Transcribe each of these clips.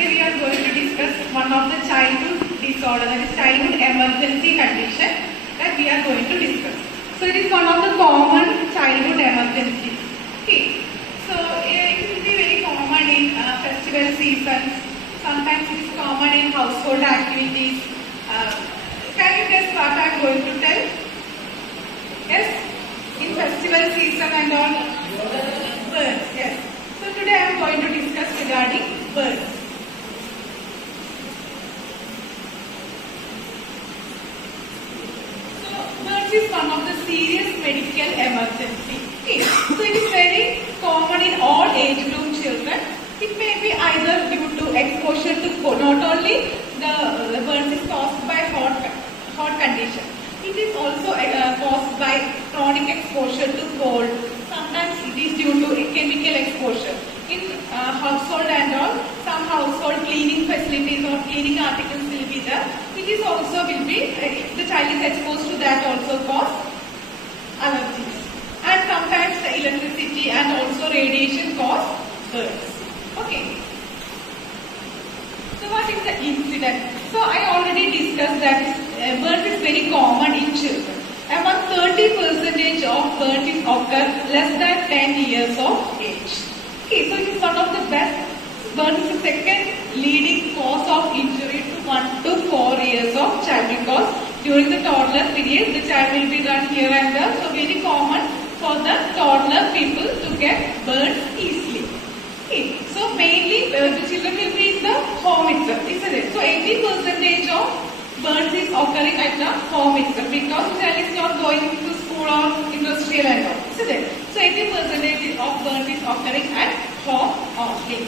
Today we are going to discuss one of the childhood disorder, that is childhood emergency condition that we are going to discuss. So it is one of the common childhood emergency. Okay. So it will be very common in festival seasons. Sometimes it is common in household activities. Can you guess what I am going to tell? Yes? In festival season and all? Birds, yes. So today I am going to discuss regarding birds. So birds is one of the serious medical emergency. Okay. So it is very common in all age group children. It may be either due to exposure to not only the burns is caused by hot condition. It is also caused by chronic exposure to cold. Sometimes it is due to chemical exposure. In household and all, some household cleaning facilities or cleaning articles will be there. It is also will be, the child is exposed to that also cause allergies. And sometimes the electricity and also radiation cause burns. Okay. So what is the incident? So I already discussed that burns is very common in children. About 30% of burns is occur less than 10 years of age. Okay, so it is one of the best. Burns is the second leading cause of injury to 1 to 4 years of child, because during the toddler period the child will be run here and there. So very common for the toddler people to get burns easily. Okay, so mainly the children will be in the home itself, isn't it? So 80% of burns is occurring at the home itself, because the child is not going to school or industrial and all, isn't it? So 80% of burns is occurring at home only.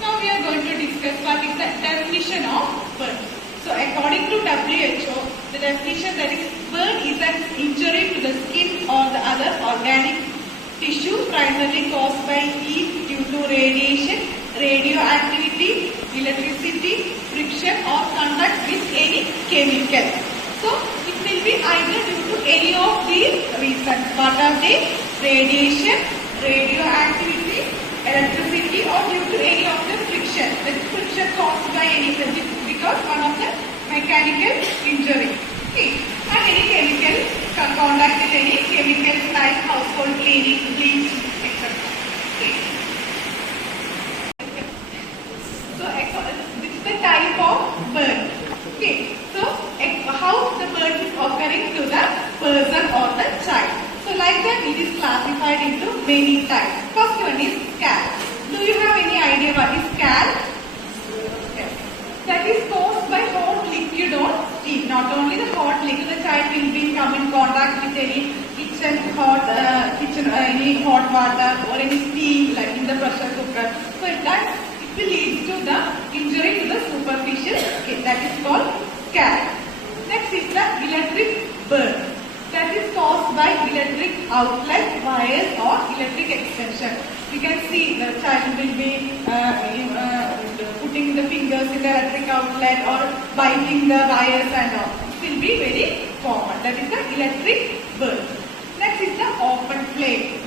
Now we are going to discuss what is the definition of burn. So according to WHO, the definition that is burn is an injury to the skin or the other organic tissue primarily caused by heat due to radiation, radioactivity, electricity, friction or contact with any chemical. So it will be either due to any of these reasons. What are they? Radiation, radioactivity, electricity, or due to any of the friction. The friction caused by any, because one of the mechanical injury. Okay. And any chemical contact with any chemicals like household cleaning, bleach, etc. Okay. So this is the type of burn. Okay. So how the burn is occurring to the person or the child. So like that it is classified into many types. First one is scald. Do you have any idea what is scald? Yes. That is caused by hot liquid or steam. Not only the hot liquid, the child will be come in contact with any any hot water or any steam like in the pressure cooker. So that it will lead to the injury to the superficial skin. That is called scald. Next is the electric burn. That is caused by electric outlet, wires or electric extension. You can see the child will be putting the fingers in the electric outlet or biting the wires and all. It will be very common. That is the electric burn. Next is the open flame.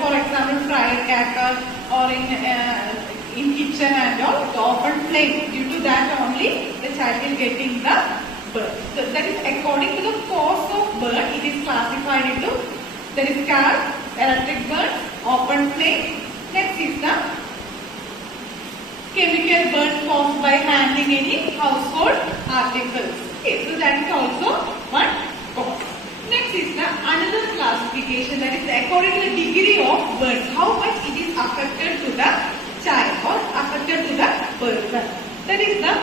For example, firecracker or in kitchen and all, the open flame. Due to that only the child will getting the burn. So that is according to the cause of burn. It is classified into, there is scald, electric burn, open flame. Next is the chemical burn caused by handling any household articles. Okay, so that is also one cause. Next is the another classification, that is according to the degree of burn, how much it is affected to the child or affected to the person. That is the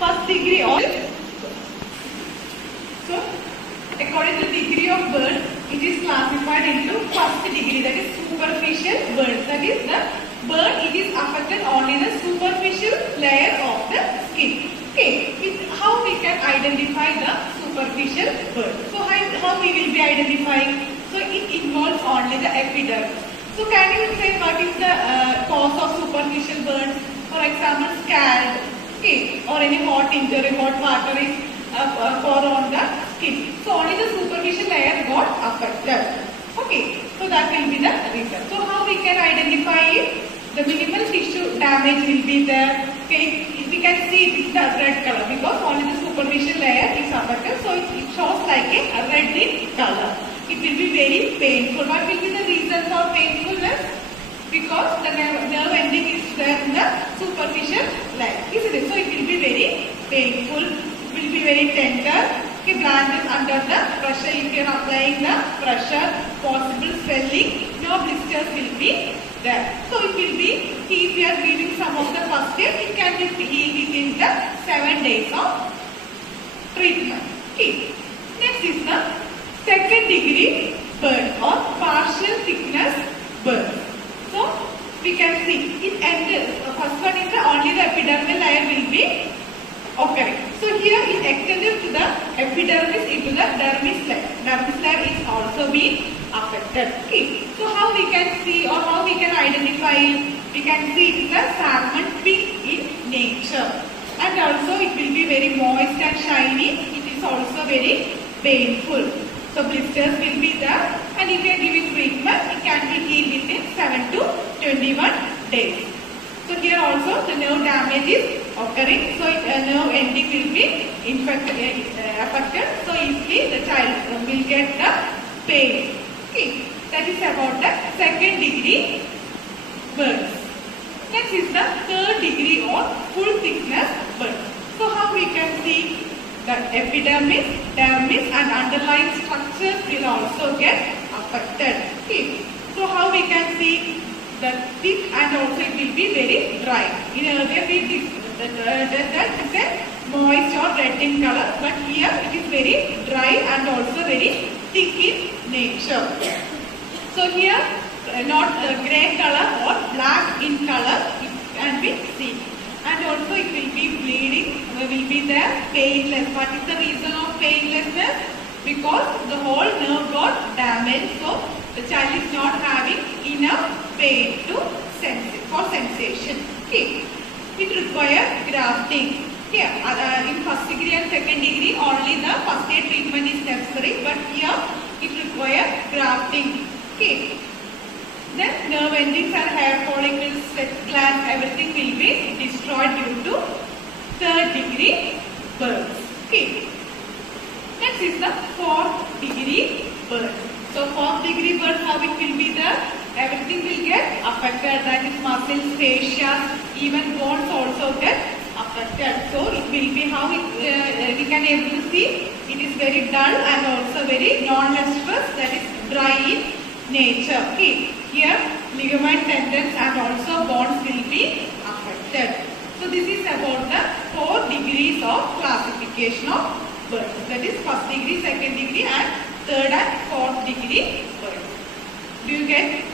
first degree of. So according to the degree of burn, it is classified into first degree, that is superficial burn. That is the burn, it is affected only the superficial layer of the skin. Okay, how we can identify the superficial burn? So how we will be identifying? So it involves only the epidermis. So can you say what is the cause of superficial burn? For example, scald, okay, or any hot injury, hot water is poured on the skin. So only the superficial layer got affected. Okay, so that will be the reason. So how we can identify it? The minimal tissue damage will be there. Okay, we can see it is the red color because only the superficial layer is affected, so it shows like a red in color. It will be very painful. What will be the reason for painfulness? Because the nerve ending is there in the superficial layer, isn't it? So it will be very painful, will be very tender. Okay, blankness under the pressure. If you are applying the pressure, possible swelling, no blisters will be there. So it will be, if you are giving some of the first aid, it can be healed within the 7 days of treatment. Okay. Next is the second degree burn or partial thickness burn. So we can see it enters. First one is the only the epidermal layer will be occurring. So here it extended to the epidermis into the dermis layer. Dermis layer is also being affected. Okay. So how we can see or how we can identify it? We can see it is a salmon pink in nature. And also it will be very moist and shiny. It is also very painful. So blisters will be there, and if you are giving treatment, it can be healed within 7 to 21 days. So here also the nerve damage is occurring, so nerve ending will be affected. So easily the child will get the pain. Okay, that is about the second degree burns. Next is the third degree or full thickness burn. So how we can see? The epidermis, dermis and underlying structures will also get affected. Okay. So how we can see the thick and also it will be very dry. In earlier we that is a moist or red in color, but here it is very dry and also very thick in nature. So here not grey color or black in color it can be seen. And also it will be bleeding, will be there, painless. What is the reason of painlessness? Because the whole nerve got damaged, so the child is not having enough pain to for sensation. Okay. It requires grafting. Here, in first degree and second degree, only the first aid treatment is necessary, but here it requires grafting. Okay. Then nerve endings and hair follicles, sweat glands, everything will be destroyed due to third degree burns. Okay. Next is the fourth degree burn. So fourth degree burn, how it will be there? Everything will get affected. That is muscles, fascia, even bones also get affected. So it will be how we can able to see. It is very dull and also very non-lustrous. That is dry in nature. Okay. Here ligament, tendons and also bones will be affected. So this is about the 4 degrees of classification of burns. That is first degree, second degree and third and fourth degree burns. Do you get